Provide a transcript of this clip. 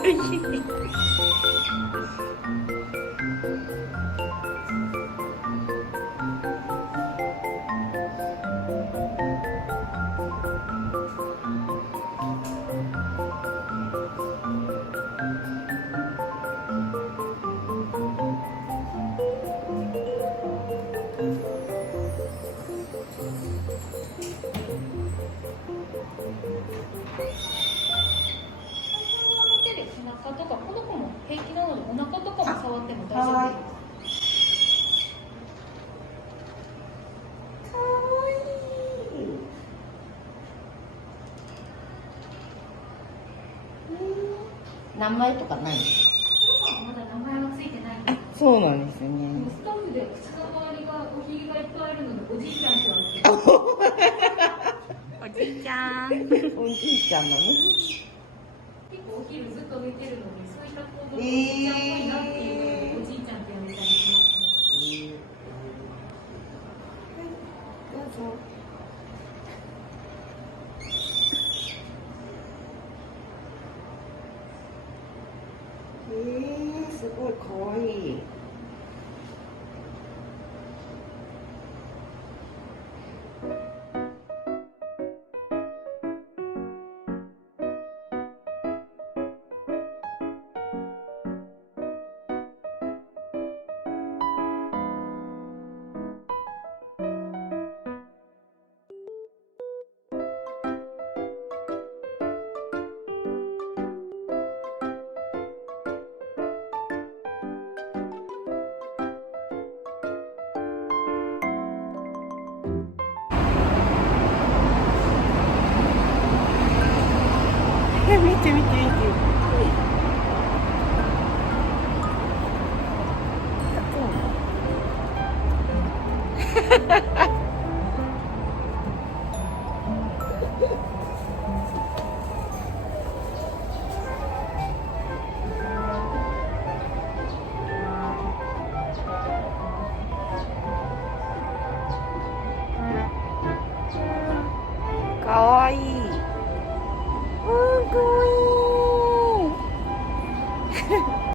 わいい。手で背中とか、この子も平気なのでお腹とかも触っても大丈夫です。名前とかないんですか？まだ名前はついてないんです。あ、そうなんですね。スタッフで口の周りがおひげがいっぱいあるので、おじいちゃんって言われてる。おじいちゃん。おじいちゃんなの？結構お昼ずっと寝てるので、そういった行動がおじいちゃんっぽいなっていうので、おじいちゃんって呼んでたりしますね。どうぞ。すごいかわいい。見て見て見て。